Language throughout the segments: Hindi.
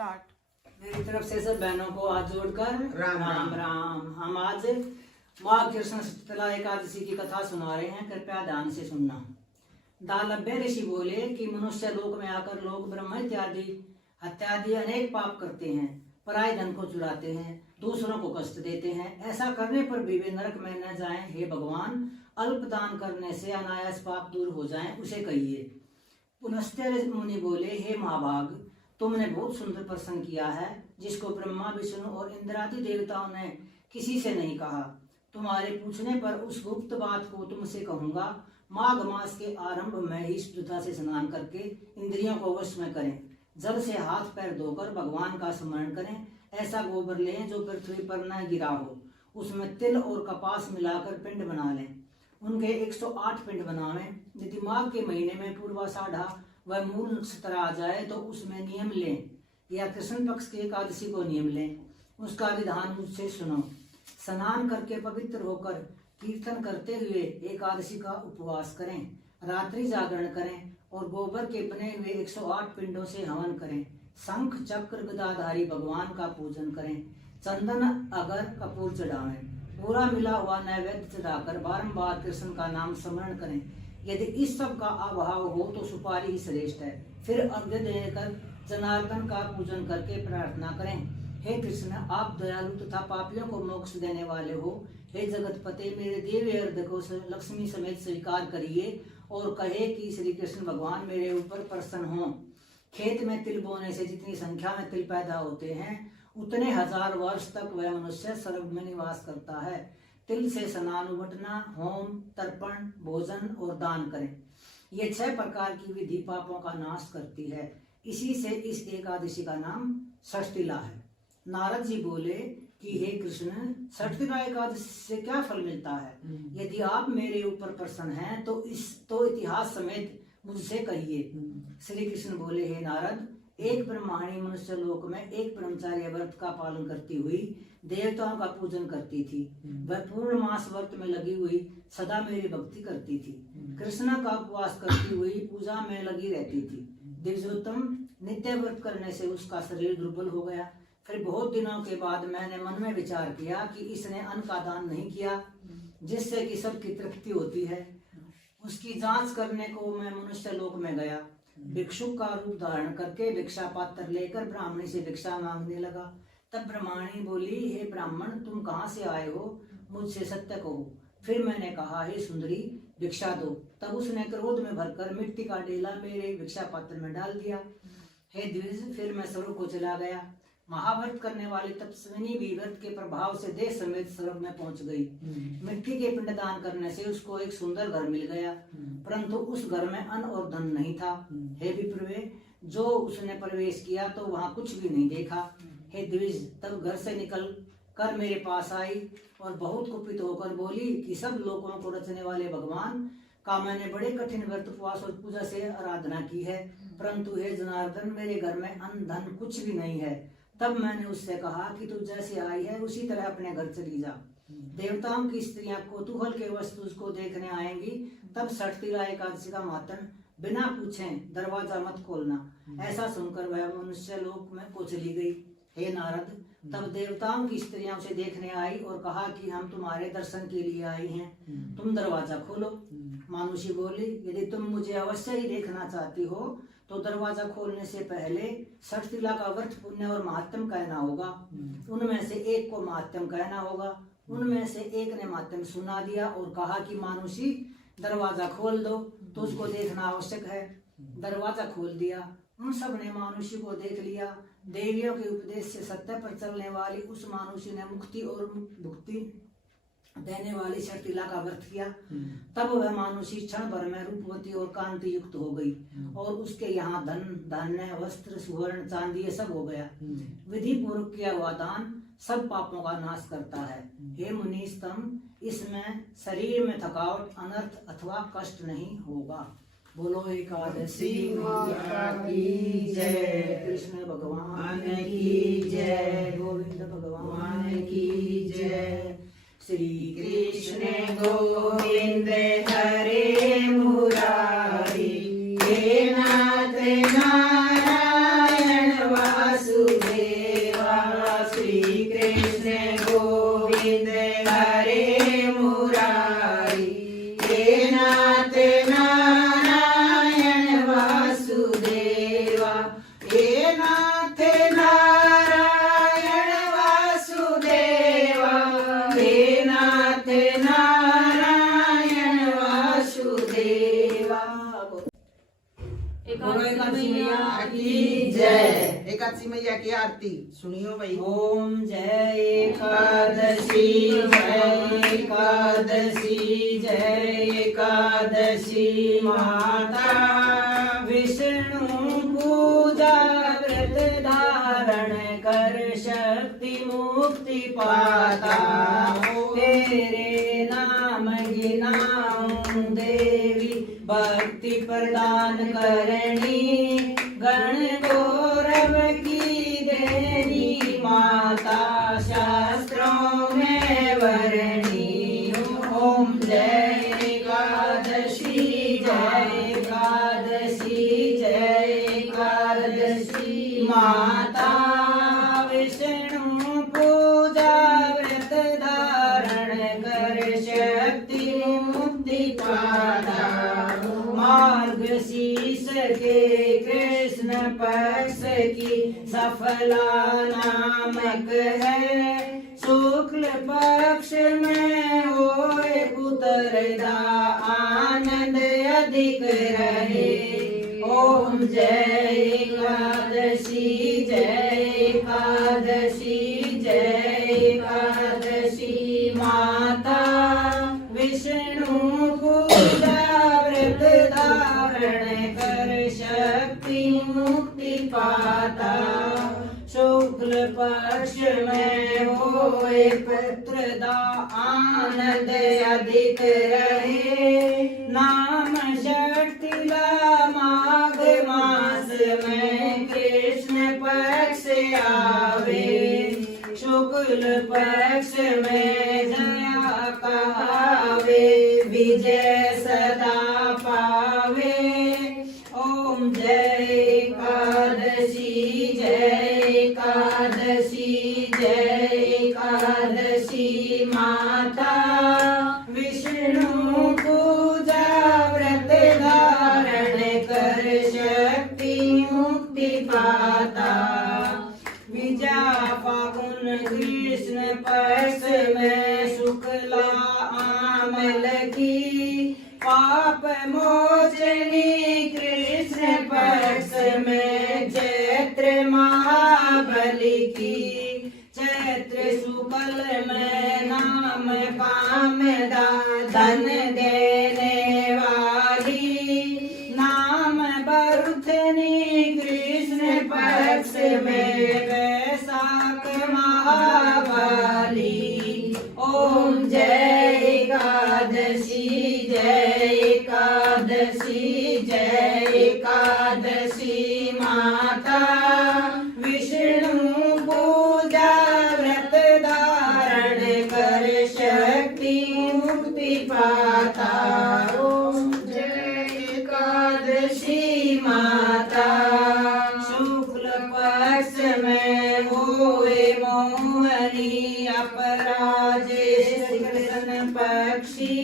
स्टार्ट। मेरी तरफ से सब बहनों को हाथ जोड़कर राम राम राम। हम आज माँ कृष्ण शीतला एकादशी की कथा सुना रहे हैं, कृपया ध्यान से सुनना। दालभ्य ऋषि बोले कि मनुष्य लोक में आकर लोग ब्रह्म इत्यादि हत्यादि अनेक पाप करते हैं, पराय धन को चुराते हैं, दूसरों को कष्ट देते हैं। ऐसा करने पर भी वे नरक में न जाएं। हे भगवान, अल्प दान करने से अनायास पाप दूर हो जाएं, उसे कहिए। पुनस्त्य मुनि बोले, हे महाभाग, तुमने बहुत सुंदर प्रश्न किया है, जिसको ब्रह्मा विष्णु और इंद्रादि देवताओं ने किसी से नहीं कहा। तुम्हारे पूछने पर उस गुप्त बात को तुमसे कहूंगा। माघ मास के आरंभ में ही शुद्धता से स्नान करके इंद्रियों को वश में करें। जल से हाथ पैर धोकर भगवान का स्मरण करें। ऐसा गोबर लें जो पृथ्वी पर न गिरा हो। उसमें तिल और कपास मिलाकर पिंड बना लें। उनके 108 पिंड बनावें। यदि माघ के महीने में पूर्वाषाढ़ा वह मूल नक्षत्र आ जाए तो उसमें नियम लें, या कृष्ण पक्ष की एकादशी को नियम लें। उसका विधान मुझसे सुनो। स्नान करके पवित्र होकर कीर्तन करते हुए एकादशी का उपवास करें। रात्रि जागरण करें और गोबर के बने हुए 108 पिंडों से हवन करें। शंख चक्र गदाधारी भगवान का पूजन करें। चंदन अगर कपूर चढ़ावें। पूरा मिला हुआ नैवेद्य चढ़ाकर बारंबार कृष्ण का नाम स्मरण करें। यदि इस सब का अभाव हो तो सुपारी ही श्रेष्ठ है। फिर अर्घ्य देकर जनार्दन का पूजन करके प्रार्थना करें। हे कृष्ण, आप दयालु तथा पापियों को मोक्ष देने वाले हो। हे जगतपते, मेरे दिव्य अर्घ्य को लक्ष्मी समेत स्वीकार करिए और कहे कि श्री कृष्ण भगवान मेरे ऊपर प्रसन्न हो। खेत में तिल बोने से जितनी संख्या में तिल पैदा होते हैं, उतने 1000 वर्ष तक वह मनुष्य स्वर्ग में निवास करता है। तिल से स्नान, उबटना, होम, तर्पण, भोजन और दान करें। ये 6 प्रकार की विधि पापों का नाश करती है। इसी से इस एकादशी का नाम षष्ठीला है। नारद जी बोले कि हे कृष्ण, षष्ठीला एकादशी से क्या फल मिलता है? यदि आप मेरे ऊपर प्रसन्न हैं तो इतिहास समेत मुझसे कहिए। श्री कृष्ण बोले, हे नारद, एक ब्रह्माणी मनुष्य लोक में एक ब्रह्मचार्य व्रत का पालन करती हुई देवताओं का पूजन करती थी। वह पूर्ण मास व्रत में लगी हुई सदा मेरी भक्ति करती थी। कृष्ण का उपवास करती हुई पूजा में लगी रहती थी। दिव्योत्तम, नित्य व्रत करने से उसका शरीर दुर्बल हो गया। फिर बहुत दिनों के बाद मैंने मन में विचार किया कि इसने अन्न का दान नहीं किया, जिससे कि सबकी तृप्ति होती है। उसकी जांच करने को मैं मनुष्य लोक में गया। भिक्षुक का रूप धारण करके भिक्षा पात्र लेकर ब्राह्मणी से भिक्षा मांगने लगा। तब ब्राह्मणी बोली, हे ब्राह्मण, तुम कहाँ से आए हो? मुझसे सत्य कहो। फिर मैंने कहा, हे सुंदरी, भिक्षा दो। तब उसने क्रोध में भरकर मिट्टी का डेला मेरे भिक्षा पात्र में डाल दिया। हे द्विज, फिर मैं स्वर्ग को चला गया। महाव्रत करने वाली तपस्विनी भी व्रत के प्रभाव से देह समेत स्वर्ग में पहुंच गई। मिट्टी के पिंड दान करने से उसको एक सुंदर घर मिल गया, परंतु उस घर में अन्न और धन नहीं था। हे विप्रवे, जो उसने प्रवेश किया तो वहां कुछ भी नहीं देखा। हे द्विज, तब घर से निकल कर मेरे पास आई और बहुत कुपित होकर बोली कि सब लोगों को रचने वाले भगवान का मैंने बड़े कठिन व्रत, उपवास और पूजा से आराधना की है, परंतु हे जनार्दन, मेरे घर में अन्न धन कुछ भी नहीं है। तब मैंने उससे कहा कि तू जैसे आई है उसी तरह अपने घर चली जा। देवताओं की स्त्रियां कौतूहल के वश तुझको देखने आएंगी। तब षष्ठीला एकादशी का मातम बिना पूछे दरवाजा मत खोलना। ऐसा सुनकर वह मनुष्य लोक में को चली गई। हे नारद, तब देवताओं की स्त्रियां उसे देखने आई और कहा कि हम तुम्हारे दर्शन के लिए आई हैं, तुम दरवाजा खोलो। मानुषी बोली, यदि तुम मुझे अवश्य ही देखना चाहती हो तो दरवाजा खोलने से पहले षष्ठीला का व्रत, पुण्य और महात्म कहना होगा। उनमें से एक को महात्म कहना होगा। उनमें से एक ने महात्म सुना दिया और कहा कि मानुषी, दरवाजा खोल दो, तुझको देखना आवश्यक है। दरवाजा खोल दिया। उन सब ने मानुषी को देख लिया। देवियों के उपदेश से सत्य पर चलने वाली उस मानुषी ने मुक्ति और भुक्ति देने वाली षष्ठीला का व्रत किया। तब वह मानुषी क्षण भर में रूपवती और कांति युक्त हो गई और उसके यहाँ धन, धान्य, वस्त्र, सुवर्ण, चांदी ये सब हो गया। विधि पूर्वक किया हुआ दान सब पापों का नाश करता है। हे मुनीस्तम, इसमें शरीर में थकावट, अनर्थ अथवा कष्ट नहीं होगा। बोलो एकादशी माता की जय, कृष्ण भगवान की जय, गोविंद भगवान की जय। श्री कृष्ण गोविंद हरे मुरारी, हे नाथ नारायण वासुदेव। एकादशी मैया की आरती सुनियो भाई। ओम जय एकादशी जय एकादशी जय एकादशी माता विष्णु पूजा व्रत धारण कर शक्ति मुक्ति पाता तेरे नाम गिनाऊं देवी भक्ति प्रदान करनी गण गौरव की देवी माता शास्त्रों में वरणी ओम जय एकादशी जय एकादशी जय एकादशी माता विष्णु पूजा व्रत धारण कर शक्ति मुक्ति पाता मार्गशीर्ष के कृष्ण पक्ष की सफला नामक है शुक्ल पक्ष में होए पुत्रदा आनंद अधिक रहे ओम जय एकादशी जय एकादशी जय एकादशी माता विष्णु पूजा व्रत धारण कर शक्ति मुक्ति पाता शुक्ल पक्ष में होए पुत्रदा आनंद अधिक रहे नाम शक्तिला माघ मास में कृष्ण पक्ष आवे शुक्ल पक्ष में जया कहावे विजय सदा पावे ओम जय एकादशी जय एकादशी जय एकादशी माता विष्णु पूजा व्रत धारण कर शक्ति मुक्ति पाता विजा फागुन कृष्ण पक्ष में शुक्ला आमल की पाप मोचनी कृष्ण पक्ष में चैत्र महाबली की चैत्र शुक्ल में नाम कामदा धन देने वाली नाम बरुथनी कृष्ण पक्ष में वैशाख महाबली ओम जय एकादशी जय एकादशी जय एकादशी माता विष्णु पूजा व्रत धारण कर शक्ति मुक्ति पाता ओम जय एकादशी माता शुक्ल पक्ष में होए मोहनी अपराजेश कृष्ण पक्षी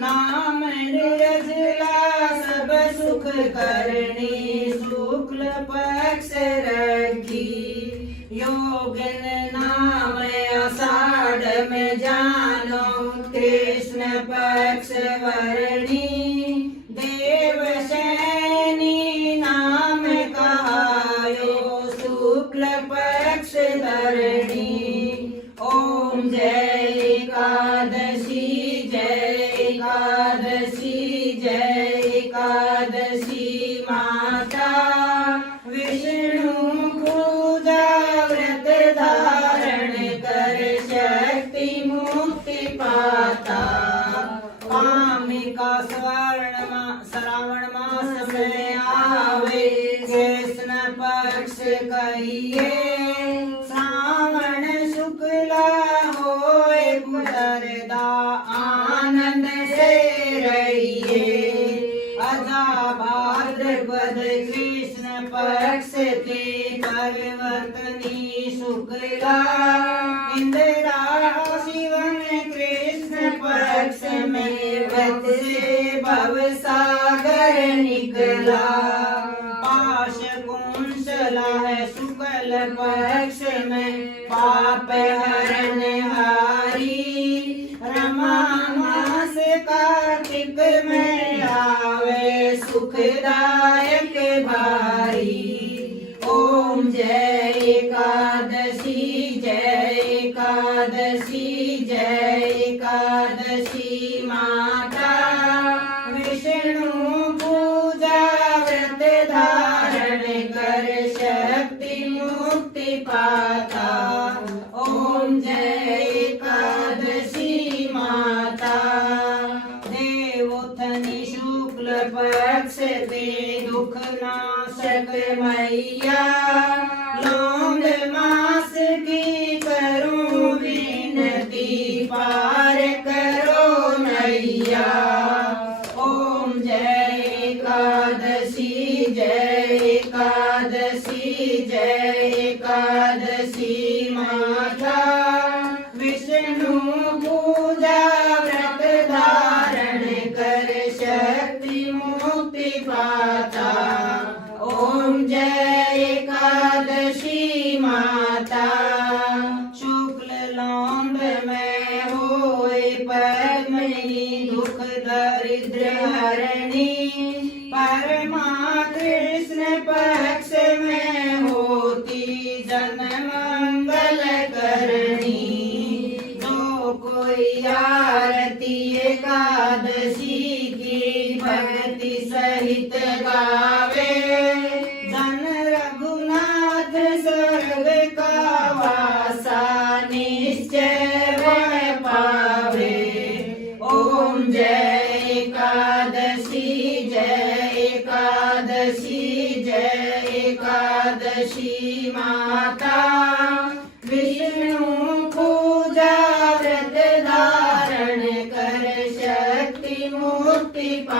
नाम निर्जला सब सुख करणी शुक्ल पक्ष रखी योगन नाम आषाढ़ में जानो कृष्ण पक्ष वर्णी देवशैनी नाम कहायो शुक्ल पक्ष धरणी ओम जय एकादशी जय एकादशी जय एकादशी माता विष्णु पूजा व्रत धारण कर शक्ति मुक्ति पाता कामिका श्रावण मास में आवे कृष्ण पक्ष कहिए श्रावण शुक्ला होए पुत्रदा आनंद से रहिए अजा भाद्रपद कृष्ण पक्ष के परिवर्तनी शुक्ला इंदिरा शिवन कृष्ण पक्ष में व्रत से भव सागर निकला पाश कुंशला है शुक्ल पक्ष में पाप हरण हारी रमा मास कार्तिक में आवे सुखदायक भारी ओम जय पाता। ओम जय एकादशी माता। देवोत्थानी शुक्ल पक्ष पे दुख नाशक मैया, लौंग मास की करूं विनती, पार करो नैया। ओम जय एकादशी, जय एकादशी, जय एकादशी माता। विष्णु पूजा व्रत धारण कर शक्ति मुक्ति पाता। ओम जय एकादशी माता। शुक्ल लौंग में होए पद्मिनी, दुख दरिद्र हरणी, परमा कृष्ण पक्ष में होती जन मंगल करणी। जो कोई आरती एकादशी की भक्ति सहित गावे, धन रघुनाथ स्वर्ग का वासा निश्चय वह पावे। ओम जय एकादशी, जय एकादशी, जय एकादशी माता। विष्णु पूजा व्रत धारण कर शक्ति मुक्ति पा